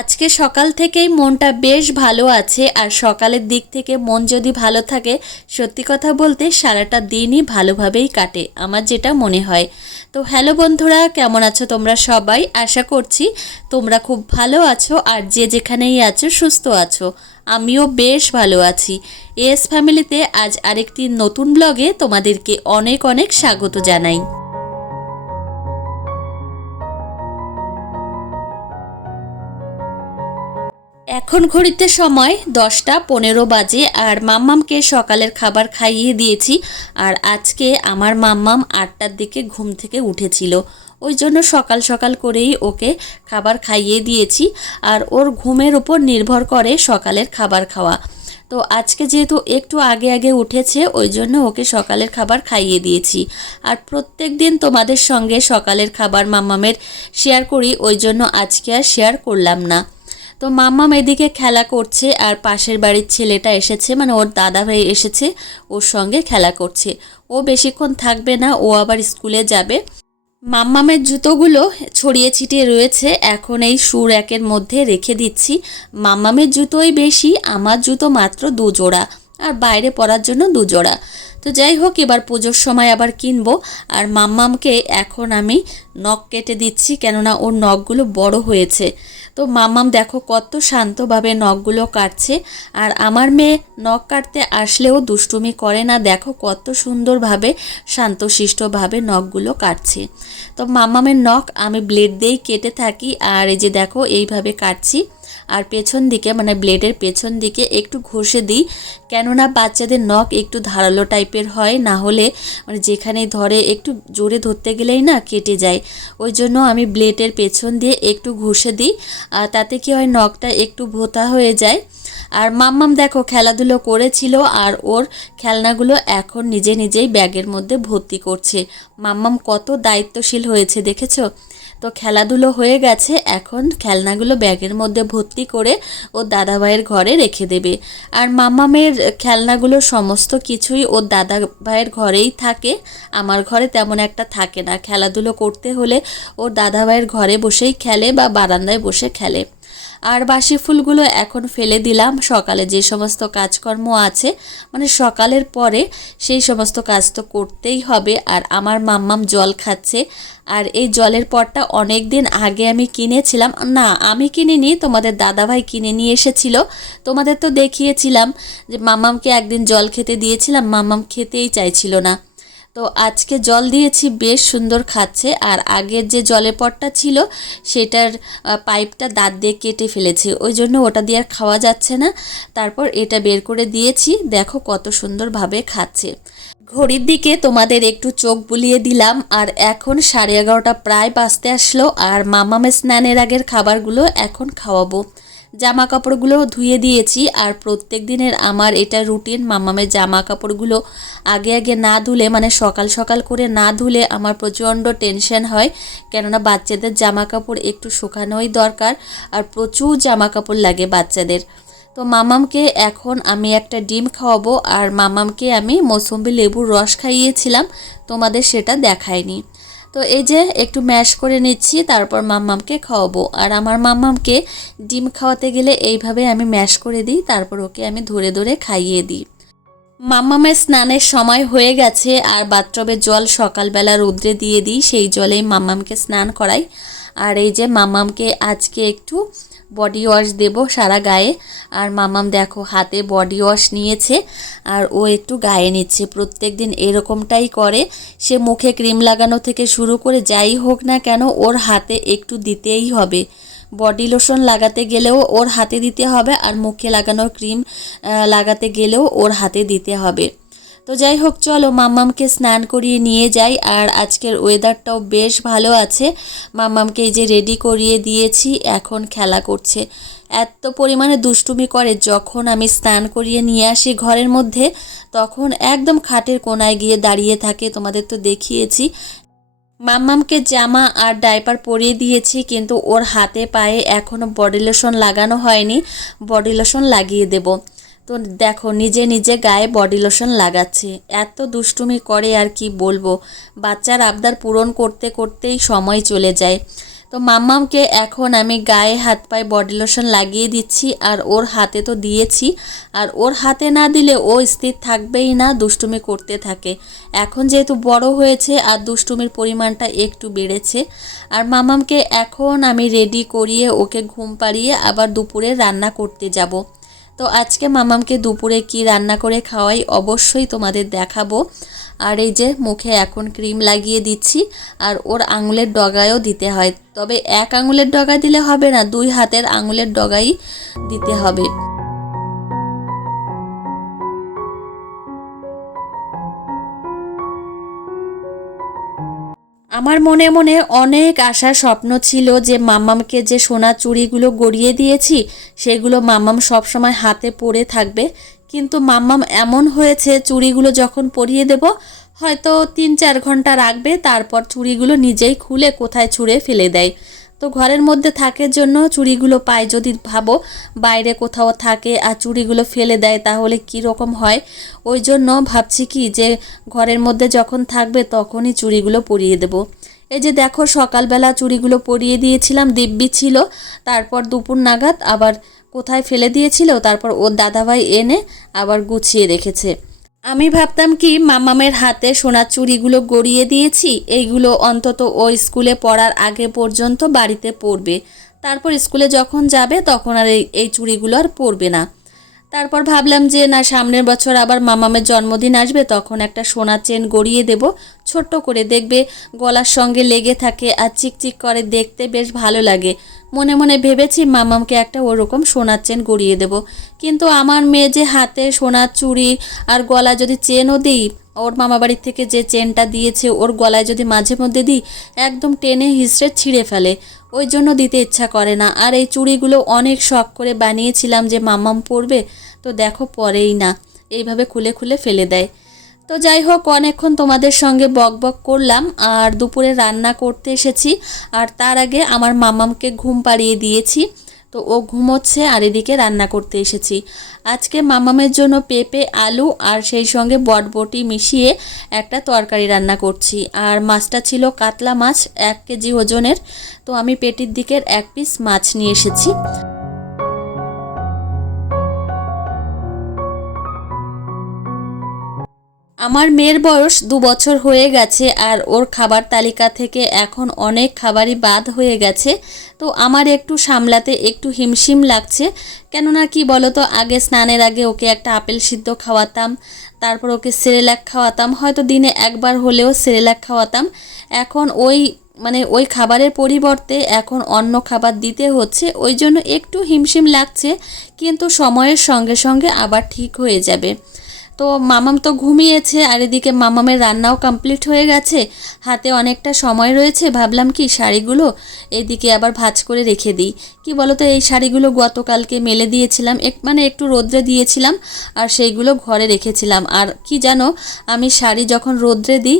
আজকে সকাল থেকেই মনটা বেশ ভালো আছে আর সকালের দিক থেকে মন যদি ভালো থাকে, সত্যি কথা বলতে সারাটা দিনই ভালোভাবেই কাটে, আমার যেটা মনে হয়। তো হ্যালো বন্ধুরা, কেমন আছো তোমরা সবাই? আশা করছি তোমরা খুব ভালো আছো আর যে যেখানেই আছো সুস্থ আছো। আমিও বেশ ভালো আছি। এস ফ্যামিলিতে আজ আরেকটি নতুন ব্লগে তোমাদেরকে অনেক অনেক স্বাগত জানাই। এখন ঘড়িতে সময় দশটা পনেরো বাজে আর মাম্মামকে সকালের খাবার খাইয়ে দিয়েছি আর আজকে আমার মাম্মাম আটটার দিকে ঘুম থেকে উঠেছিল। ওই জন্য সকাল সকাল করেই ওকে খাবার খাইয়ে দিয়েছি আর ওর ঘুমের উপর নির্ভর করে সকালের খাবার খাওয়া। তো আজকে যেহেতু একটু আগে আগে উঠেছে, ওই জন্য ওকে সকালের খাবার খাইয়ে দিয়েছি। আর প্রত্যেক দিন তোমাদের সঙ্গে সকালের খাবার মাম্মামের শেয়ার করি, ওই জন্য আজকে আর শেয়ার করলাম না। তো মাম্মাম এদিকে খেলা করছে আর পাশের বাড়ির ছেলেটা এসেছে মানে ওর দাদা ভাই এসেছে ওর সঙ্গে খেলা করছে। ও বেশিক্ষণ থাকবে না, ও আবার স্কুলে যাবে। মাম্মামের জুতোগুলো ছড়িয়ে ছিটিয়ে রয়েছে, এখন এই সুর একের মধ্যে রেখে দিচ্ছি। মাম্মামের জুতোই বেশি, আমার জুতো মাত্র দু জোড়া আর বাইরে পরার জন্য দু জোড়া। তো যাই হোক, এবার পুজোর সময় আবার কিনবো আর মাম্মামকে এখন আমি নখ কেটে দিচ্ছি, কেননা ওর নখগুলো বড় হয়েছে। তো মাম্মাম দেখো কত শান্তভাবে নখগুলো কাটছে, আর আমার মেয়ে নখ কাটতে আসলেও দুষ্টুমি করে না, দেখো কত সুন্দরভাবে, শান্তশিষ্টভাবে নখগুলো কাটছে। তো মাম্মামের নখ আমি ব্লেড দিয়েই কেটে থাকি, আর এই যে দেখো এইভাবে কাটছি। আর পেছন দিকে মানে ব্লেডের পেছন দিকে একটু ঘষে দিই। কেননা বাচ্চাদের নখ একটু ধারালো টাইপের হয়, না হলে মানে যেখানেই ধরে একটু জোরে ধরতে গেলেই না কেটে যায়। ওই জন্য আমি ব্লেডের পেছন দিয়ে একটু ঘষে দিই, আর তাতে কি হয় নখটা একটু ভোতা হয়ে যায়। আর মাম্মাম দেখো খেলাধুলো করেছিল, আর ওর খেলনাগুলো এখন নিজে নিজেই ব্যাগের মধ্যে ভর্তি করছে। মাম্মাম কত দায়িত্বশীল হয়েছে, দেখেছ? তো খেলাধুলো হয়ে গেছে, এখন খেলনাগুলো ব্যাগের মধ্যে ভর্তি করে ও দাদাভাইয়ের ঘরে রেখে দেবে। আর মামামের খেলনাগুলো সমস্ত কিছুই ওর দাদা ভাইয়ের ঘরেই থাকে, আমার ঘরে তেমন একটা থাকে না। খেলাধুলো করতে হলে ওর দাদাভাইয়ের ঘরে বসেই খেলে বা বারান্দায় বসে খেলে। আর বাসি ফুলগুলো এখন ফেলে দিলাম। সকালে যে সমস্ত কাজকর্ম আছে মানে সকালের পরে সেই সমস্ত কাজ তো করতেই হবে। আর আমার মাম্মাম জল খাচ্ছে। আর এই জলের পটটা অনেক দিন আগে আমি কিনেছিলাম। না, আমি কিনিনি, তোমাদের দাদাভাই কিনে নিয়ে এসেছিল। তোমাদের তো দেখিয়েছিলাম যে মাম্মামকে একদিন জল খেতে দিয়েছিলাম। মাম্মাম খেতেই চাইছিল না। তো আজকে জল দিয়েছি, বেশ সুন্দর খাচ্ছে। আর আগের যে জলের পটটা ছিল, সেটার পাইপটা দাঁত দিয়ে কেটে ফেলেছে। ওই জন্য ওটা দিয়ে আর খাওয়া যাচ্ছে না। তারপর এটা বের করে দিয়েছি। দেখো কত সুন্দরভাবে খাচ্ছে। ঘড়ির দিকে তোমাদের একটু চোখ বুলিয়ে দিলাম। আর এখন সাড়ে এগারোটা, প্রায় বাঁচতে আসলো। আর মামামে স্নানের আগের খাবারগুলো এখন খাওয়াবো। জামা কাপড়গুলো ধুয়ে দিয়েছি আর প্রত্যেক দিনের আমার এটা রুটিন মামামের জামা কাপড়গুলো আগে আগে না ধুলে মানে সকাল সকাল করে না ধুলে আমার প্রচণ্ড টেনশন হয়। কেননা বাচ্চাদের জামা কাপড় একটু শুকানোই দরকার আর প্রচুর জামা কাপড় লাগে বাচ্চাদের। তো মামামকে এখন আমি একটা ডিম খাওয়াবো আর মামামকে আমি মৌসুম্বি লেবুর রস খাইয়েছিলাম, তোমাদের সেটা দেখায়নি। তো এই যে একটু ম্যাশ করে নিচ্ছি, তারপর মাম্মামকে খাওয়াবো। আর আমার মাম্মামকে ডিম খাওয়াতে গেলে এইভাবে আমি ম্যাশ করে দিই, তারপর ওকে আমি ধরে ধরে খাইয়ে দিই। মাম্মামের স্নানের সময় হয়ে গেছে, আর বাথটবে জল সকালবেলা রৌদ্রে দিয়ে দিই, সেই জলেই মাম্মামকে স্নান করাই। আর এই যে মাম্মামকে আজকে একটু বডি ওয়াশ দেব সারা গায়ে। আর মামাম দেখো হাতে বডি ওয়াশ নিয়েছে, আর ও একটু গায়ে নিচ্ছে। প্রত্যেক দিন এরকমটাই করে। সে মুখে ক্রিম লাগানো থেকে শুরু করে যাই হোক না কেন, ওর হাতে একটু দিতেই হবে। বডি লোশন লাগাতে গেলেও ওর হাতে দিতে হবে, আর মুখে লাগানোর ক্রিম লাগাতে গেলেও ওর হাতে দিতে হবে। তো যাই হোক, চলো মাম্মামকে স্নান করিয়ে নিয়ে যাই, আর আজকের ওয়েদারটাও বেশ ভালো আছে। মাম্মামকে এই যে রেডি করিয়ে দিয়েছি, এখন খেলা করছে। এত পরিমাণে দুষ্টুমি করে, যখন আমি স্নান করিয়ে নিয়ে আসি ঘরের মধ্যে, তখন একদম খাটের কোনায় গিয়ে দাঁড়িয়ে থাকে, তোমাদের তো দেখিয়েছি। মাম্মামকে জামা আর ডাইপার পরিয়ে দিয়েছি, কিন্তু ওর হাতে পায়ে এখনও বডি লোশন লাগানো হয়নি। বডি লোশন লাগিয়ে দেবো। তো দেখো, নিজে নিজে গায়ে বডি লোশন লাগাচ্ছে। এত দুষ্টুমি করে আর কি বলব? বাচ্চার আবদার পূরণ করতে করতেই সময় চলে যায়। তো মাম্মামকে এখন আমি গায়ে হাত পায়ে বডি লোশন লাগিয়ে দিচ্ছি আর ওর হাতে তো দিয়েছি। আর ওর হাতে না দিলে ও স্থির থাকবেই না, দুষ্টুমি করতে থাকে। এখন যেহেতু বড় হয়েছে আর দুষ্টুমির পরিমাণটা একটু বেড়েছে। আর মামামকে এখন আমি রেডি করিয়ে ওকে ঘুম পাড়িয়ে আবার দুপুরে রান্না করতে যাব। তো আজকে মামামকে দুপুরে কি রান্না করে খাওয়াই অবশ্যই তোমাদের দেখাবো। আর এই যে মুখে এখন ক্রিম লাগিয়ে দিচ্ছি, আর ওর আঙুলের ডগায়ও দিতে হয়। তবে এক আঙুলের ডগা দিলে হবে না, দুই হাতের আঙুলের ডগাই দিতে হবে। আমার মনে মনে অনেক আশা স্বপ্ন ছিল যে মাম্মামকে যে সোনা চুড়িগুলো গড়িয়ে দিয়েছি, সেগুলো মাম্মাম সবসময় হাতে পরে থাকবে। কিন্তু মাম্মাম এমন হয়েছে, চুড়িগুলো যখন পরিয়ে দেব, হয়তো তিন চার ঘণ্টা রাখবে, তারপর চুড়িগুলো নিজেই খুলে কোথায় ছুঁড়ে ফেলে দেয়। তো ঘরের মধ্যে থাকার জন্য চুড়িগুলো পায় যদি ভাবো বাইরে কোথাও থাকে আর চুড়িগুলো ফেলে দেয়, তাহলে কি রকম হয়? ওই জন্য ভাবছি কি যে ঘরের মধ্যে যখন থাকবে তখনই চুড়িগুলো পরিয়ে দেব। এই যে দেখো সকালবেলা চুড়িগুলো পরিয়ে দিয়েছিলাম, দিব্যি ছিল। তারপর দুপুর নাগাদ আবার কোথায় ফেলে দিয়েছিল, তারপর ওর দাদাভাই এনে আবার গুছিয়ে রেখেছে। আমি ভাবতাম কি, মামামের হাতে সোনার চুড়িগুলো গড়িয়ে দিয়েছি, এইগুলো অন্তত ও স্কুলে পড়ার আগে পর্যন্ত বাড়িতে পড়বে। তারপর স্কুলে যখন যাবে, তখন আর এই চুড়িগুলো আর পড়বে না। তারপর ভাবলাম যে, না, সামনের বছর আবার মামামের জন্মদিন আসবে, তখন একটা সোনার চেন গড়িয়ে দেব, ছোট্ট করে দেখবে, গলার সঙ্গে লেগে থাকে আর চিকচিক করে দেখতে বেশ ভালো লাগে। মনে মনে ভেবেছি মামামকে একটা ওরকম সোনার চেন গড়িয়ে দেব। কিন্তু আমার মেয়ে যে হাতে সোনার চুড়ি আর গলা যদি চেনও দিই, ওর মামা বাড়ির থেকে যে চেনটা দিয়েছে, ওর গলায় যদি মাঝে মধ্যে দিই, একদম টেনে হিসড়ে ছিঁড়ে ফেলে। ওই জন্য দিতে ইচ্ছা করে না। আর এই চুড়িগুলো অনেক শখ করে বানিয়েছিলাম যে মামাম পরবে, তো দেখো পরেই না। এইভাবে খুলে খুলে ফেলে দেয়। তো যাই হোক, অনেকক্ষণ তোমাদের সঙ্গে বক বক করলাম আর দুপুরে রান্না করতে এসেছি। আর তার আগে আমার মামামকে ঘুম পাড়িয়ে দিয়েছি। তো ও ঘুমোচ্ছে আর এদিকে রান্না করতে এসেছি। আজকে মামামের জন্য পেঁপে, আলু আর সেই সঙ্গে বটবটি মিশিয়ে একটা তরকারি রান্না করছি। আর মাছটা ছিল কাতলা মাছ, এক কেজি ওজনের। তো আমি পেটির দিকের এক পিস মাছ নিয়ে এসেছি। আমার মেয়ের বয়স দু বছর হয়ে গেছে আর ওর খাবার তালিকা থেকে এখন অনেক খাবারই বাদ হয়ে গেছে। তো আমার একটু সামলাতে একটু হিমশিম লাগছে। কেননা কি বলতো, আগে স্নানের আগে ওকে একটা আপেল সিদ্ধ খাওয়াতাম, তারপর ওকে সেরেলাক খাওয়াতাম, হয়তো দিনে একবার হলেও সেরেলাক খাওয়াতাম। এখন ওই মানে ওই খাবারের পরিবর্তে এখন অন্য খাবার দিতে হচ্ছে, ওই জন্য একটু হিমশিম লাগছে, কিন্তু সময়ের সঙ্গে সঙ্গে আবার ঠিক হয়ে যাবে। তো মামাম তো ঘুমিয়েছে আর এদিকে মামামের রান্নাও কমপ্লিট হয়ে গেছে। হাতে অনেকটা সময় রয়েছে, ভাবলাম কি শাড়িগুলো এদিকে আবার ভাজ করে রেখে দিই। কি বলতো, এই শাড়িগুলো গতকালকে মেলে দিয়েছিলাম, এক মানে একটু রোদ্রে দিয়েছিলাম আর সেইগুলো ঘরে রেখেছিলাম। আর কি জানো, আমি শাড়ি যখন রোদ্রে দিই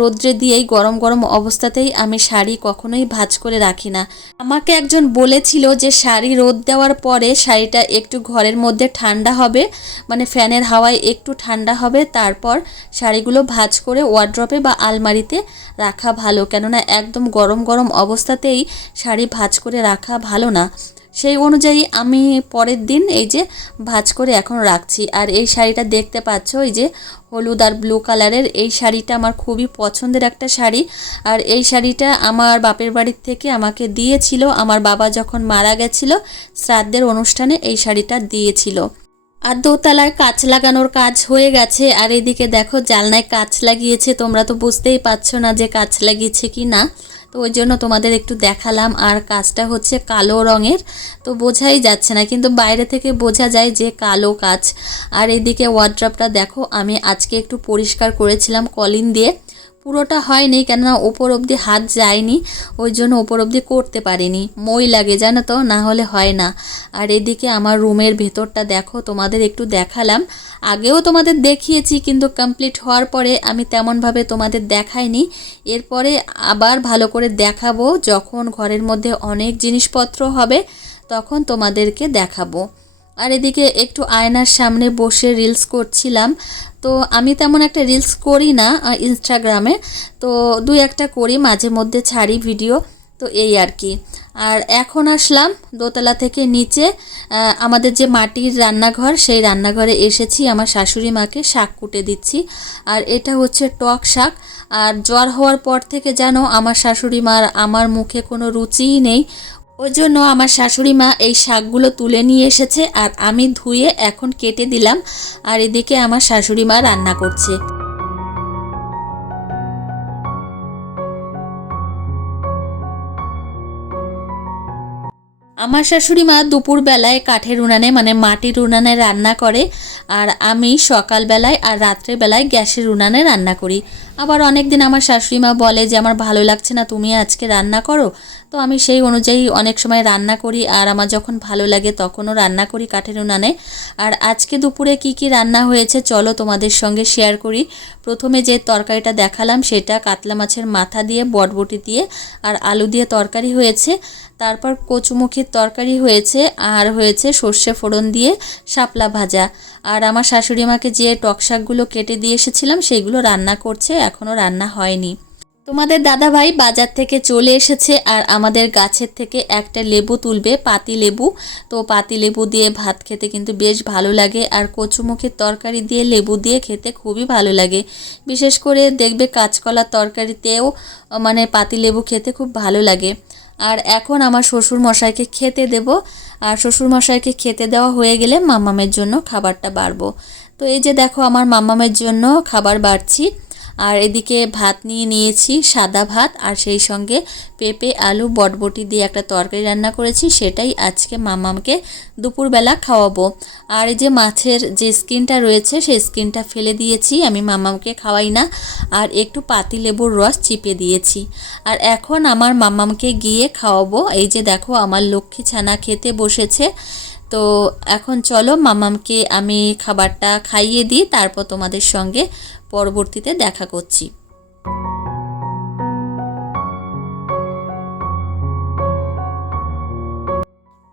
রোদ্রে দিয়েই গরম গরম অবস্থাতেই আমি শাড়ি কখনোই ভাজ করে রাখি না। আমাকে একজন বলেছিল যে শাড়ি রোদ দেওয়ার পরে শাড়িটা একটু ঘরের মধ্যে ঠান্ডা হবে মানে ফ্যানের হাওয়ায় একটু ঠান্ডা হবে, তারপর শাড়িগুলো ভাজ করে ওয়ার্ড্রপে বা আলমারিতে রাখা ভালো। কেননা একদম গরম গরম অবস্থাতেই শাড়ি ভাজ করে রাখা ভালো না। সেই অনুযায়ী আমি পরের দিন এই যে ভাজ করে এখন রাখছি। আর এই শাড়িটা দেখতে পাচ্ছ, এই যে হলুদ আর ব্লু কালারের এই শাড়িটা আমার খুবই পছন্দের একটা শাড়ি। আর এই শাড়িটা আমার বাপের বাড়ির থেকে আমাকে দিয়েছিল। আমার বাবা যখন মারা গেছিল, শ্রাদ্ধের অনুষ্ঠানে এই শাড়িটা দিয়েছিল। আর দোতলায় কাচ লাগানোর কাজ হয়ে গেছে। আর এদিকে দেখো জালনায় কাচ লাগিয়েছে। তোমরা তো বুঝতেই পারছ না যে কাচ লাগিয়েছে কি না। তো ওই জন্য তোমাদের একটু দেখালাম। আর কাজটা হচ্ছে কালো রঙের। তো বোঝাই যাচ্ছে না, কিন্তু বাইরে থেকে বোঝা যায় যে কালো কাজ আর এদিকে ওয়ার্ড্রপটা দেখো, আমি আজকে একটু পরিষ্কার করেছিলাম কলিন দিয়ে। পুরোটা হয়নি, কেননা ওপর অবধি হাত যায়নি, ওই জন্য ওপর অবধি করতে পারিনি। মই লাগে, জানো তো? না হলে হয় না। আর এদিকে আমার রুমের ভেতরটা দেখো, তোমাদের একটু দেখালাম। আগেও তোমাদের দেখিয়েছি, কিন্তু কমপ্লিট হওয়ার পরে আমি তেমনভাবে তোমাদের দেখাইনি। এরপরে আবার ভালো করে দেখাবো, যখন ঘরের মধ্যে অনেক জিনিসপত্র হবে, তখন তোমাদেরকে দেখাবো। আর এদিকে একটু আয়নার সামনে বসে রিলস করছিলাম। তো আমি তেমন একটা রিলস করি না ইনস্টাগ্রামে তো দুই একটা করি, মাঝে মধ্যে ছাড়ি ভিডিও তো এই আর কি। আর এখন আসলাম দোতলা থেকে নিচে। আমাদের যে মাটির রান্নাঘর, সেই রান্নাঘরে এসেছি। আমার শাশুড়ি মাকে শাক কুটে দিচ্ছি। আর এটা হচ্ছে টক শাক। আর জ্বর হওয়ার পর থেকে যেন আমার শাশুড়ি মার, আমার মুখে কোনো রুচিই নেই। ওই জন্য আমার শাশুড়ি মা এই শাকগুলো তুলে নিয়ে এসেছে আর আমি ধুয়ে এখন কেটে দিলাম আর এদিকে আমার শাশুড়ি মা রান্না করছে। আমার শাশুড়ি মা দুপুরবেলায় কাঠের উনানে মানে মাটির উনানে রান্না করে আর আমি সকালবেলায় আর রাত্রেবেলায় গ্যাসের উনানে রান্না করি। আবার অনেক দিন আমার শাশুড়ি মা বলে যে, আমার ভালো লাগছে না, তুমি আজকে রান্না করো। তো আমি সেই অনুযায়ী অনেক সময় রান্না করি, আর আমার যখন ভালো লাগে তখনও রান্না করি কাঠের উনানে। আর আজকে দুপুরে কি কি রান্না হয়েছে চলো তোমাদের সঙ্গে শেয়ার করি। প্রথমে যে তরকারিটা দেখালাম সেটা কাতলা মাছের মাথা দিয়ে, বটবটি দিয়ে, আর আলু দিয়ে তরকারি হয়েছে। তারপর কচুমুখির তরকারি হয়েছে আর হয়েছে সর্ষে ফোড়ন দিয়ে শাপলা ভাজা। আর আমার শাশুড়ি মাকে যে টক শাকগুলো কেটে দিয়ে এসেছিলাম, সেইগুলো রান্না করছে এখনও রান্না হয়নি। তোমাদের দাদাভাই বাজার থেকে চলে এসেছে আর আমাদের গাছের থেকে একটা লেবু তুলবে, পাতি লেবু। তো পাতি লেবু দিয়ে ভাত খেতে কিন্তু বেশ ভালো লাগে আর কচুমুখির তরকারি দিয়ে লেবু দিয়ে খেতে খুবই ভালো লাগে। বিশেষ করে দেখবে কাঁচকলার তরকারিতেও মানে পাতি লেবু খেতে খুব ভালো লাগে। আর এখন আমার শ্বশুর মশাইকে খেতে দেব। আর শ্বশুর মশাইকে খেতে দেওয়া হয়ে গেলে মাম্মামের জন্য খাবারটা বাড়বো। তো এই যে দেখো, আমার মাম্মামের জন্য খাবার বাড়ছি। আর এদিকে ভাত নিয়ে নিয়েছি, সাদা ভাত আর সেই সঙ্গে পেঁপে, আলু, বটবটি দিয়ে একটা তরকারি রান্না করেছি, সেটাই আজকে মামামকে দুপুরবেলা খাওয়াবো। আর এই যে মাছের যে স্কিনটা রয়েছে, সেই স্কিনটা ফেলে দিয়েছি, আমি মামামকে খাওয়াই না। আর একটু পাতি লেবুর রস চিপে দিয়েছি। আর এখন আমার মামামকে গিয়ে খাওয়াবো। এই যে দেখো, আমার লক্ষ্মী ছানা খেতে বসেছে। তো এখন চলো মামামকে আমি খাবারটা খাইয়ে দিই তারপর তোমাদের সঙ্গে পরবর্তীতে দেখা করছি।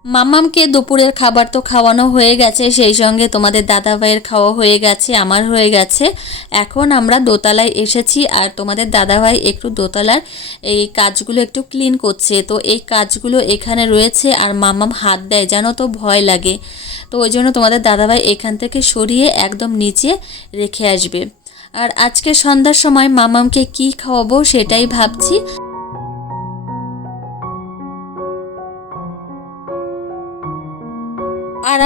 মাম্মামকে দুপুরের খাবার তো খাওয়ানো হয়ে গেছে, সেই সঙ্গে তোমাদের দাদা ভাইয়ের খাওয়া হয়ে গেছে, আমার হয়ে গেছে। এখন আমরা দোতলায় এসেছি আর তোমাদের দাদা ভাই একটু দোতলার এই কাজগুলো একটু ক্লিন করছে। তো এই কাজগুলো এখানে রয়েছে আর মাম্মাম হাত দেয়, জানো তো ভয় লাগে। তো ওই জন্য তোমাদের দাদাভাই এখান থেকে সরিয়ে একদম নিচে রেখে আসবে। আর আজকে সন্ধ্যার সময় মামামকে কি খাওয়াবো সেটাই ভাবছি।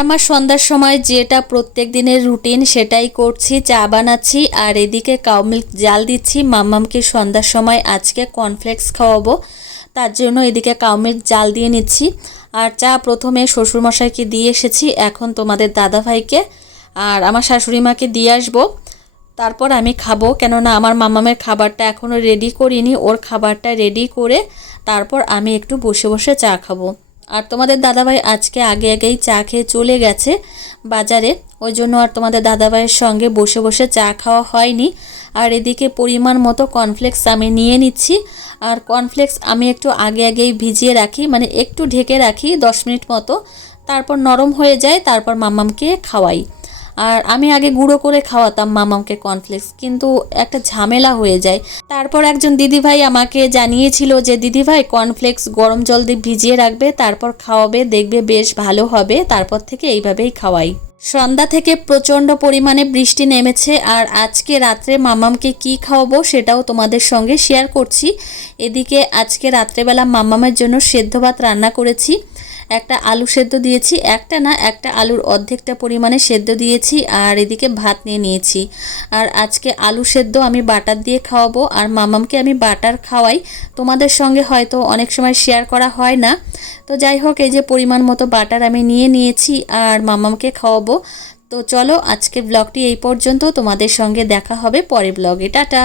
আমার সন্ধ্যার সময় যেটা প্রত্যেক দিনের রুটিন, সেটাই করছি, চা বানাচ্ছি, আর এদিকে কাউ মিল্ক জাল দিচ্ছি। মাম্মামকে সন্ধ্যার সময় আজকে কর্নফ্লেক্স খাওয়াবো, তার জন্য এদিকে কাউ মিল্ক জাল দিয়ে নিচ্ছি। আর চা প্রথমে শ্বশুরমশাইকে দিয়ে এসেছি, এখন তোমাদের দাদাভাইকে আর আমার শাশুড়ি মাকে দিয়ে আসব। তারপর আমি খাব, কেননা আমার মামামের খাবারটা এখনও রেডি করিনি, ওর খাবারটা রেডি করে তারপর আমি একটু বসে বসে চা খাব। আর তোমাদের দাদাভাই আজকে আগে আগেই চা খেয়ে চলে গেছে বাজারে, ওই জন্য আর তোমাদের দাদাভাইয়ের সঙ্গে বসে বসে চা খাওয়া হয়নি। আর এদিকে পরিমাণ মতো কর্নফ্লেক্স আমি নিয়ে নিচ্ছি। আর কর্নফ্লেক্স আমি একটু আগে আগেই ভিজিয়ে রাখি মানে একটু ঢেকে রাখি দশ মিনিট মতো। তারপর নরম হয়ে যায়, তারপর মামামকে খাওয়াই। আর আমি আগে গুঁড়ো করে খাওয়াতাম মামামকে কর্নফ্লেক্স কিন্তু একটা ঝামেলা হয়ে যায়। তারপর একজন দিদিভাই আমাকে জানিয়েছিল যে, দিদিভাই কর্নফ্লেক্স গরম জল দিয়ে ভিজিয়ে রাখবে, তারপর খাওয়াবে, দেখবে বেশ ভালো হবে, তারপর থেকে এইভাবেই খাওয়াই। সন্ধ্যা থেকে প্রচণ্ড পরিমাণে বৃষ্টি নেমেছে, আর আজকে রাত্রে মামামকে কি খাওয়াবো সেটাও তোমাদের সঙ্গে শেয়ার করছি। এদিকে আজকে রাত্রেবেলা মামামের জন্য সেদ্ধ ভাত রান্না করেছি। একটা আলু সেদ্ধ দিয়েছি, একটা না, একটা আলুর অর্ধেকটা পরিমাণে সেদ্ধ দিয়েছি আর এদিকে ভাত নিয়ে নিয়েছি। আর আজকে আলু সেদ্ধ আমি বাটার দিয়ে খাওয়াবো আর মামামকে আমি বাটার খাওয়াই। তোমাদের সঙ্গে হয়তো অনেক সময় শেয়ার করা হয় না। তো যাই হোক, এই যে পরিমাণ মতো বাটার আমি নিয়ে নিয়েছি আর মামামকে খাওয়াবো। তো চলো আজকের ব্লগটি এই পর্যন্ত, তোমাদের সঙ্গে দেখা হবে পরের ব্লগে টাটা!